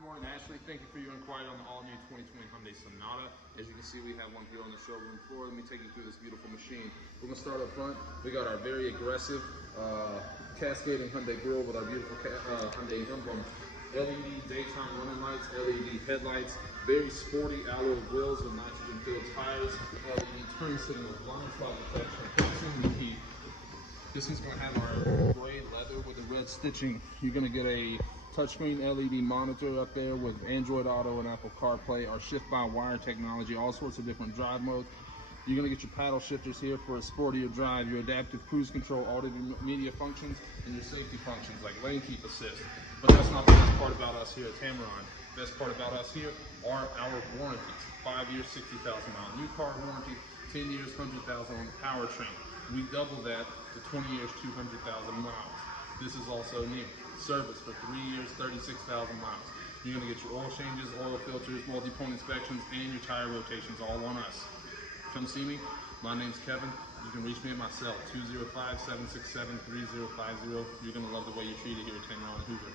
Good morning, Ashley. Thank you for your inquiry on the all-new 2020 Hyundai Sonata. As you can see, we have one here on the showroom floor. Let me take you through this beautiful machine. We're gonna start up front. We got our very aggressive cascading Hyundai grille with our beautiful Hyundai emblem. LED daytime running lights, LED headlights, very sporty alloy wheels with nitrogen-filled tires, LED turn signals, blind spot detection, proximity key. This one's going to have our gray leather with the red stitching. You're going to get a touchscreen LED monitor up there with Android Auto and Apple CarPlay, our shift-by-wire technology, all sorts of different drive modes. You're going to get your paddle shifters here for a sportier drive, your adaptive cruise control, audio media functions, and your safety functions like lane keep assist. But that's not the best part about us here at Tameron. The best part about us here are our warranties. 5 years, 60,000 mile new car warranty, 10 years, 100,000 on the powertrain. We double that to 20 years, 200,000 miles. This is also new. Service for 3 years, 36,000 miles. You're going to get your oil changes, oil filters, multi-point inspections, and your tire rotations all on us. Come see me. My name's Kevin. You can reach me at my cell, 205-767-3050. You're going to love the way you're treated here at Tameron Hoover.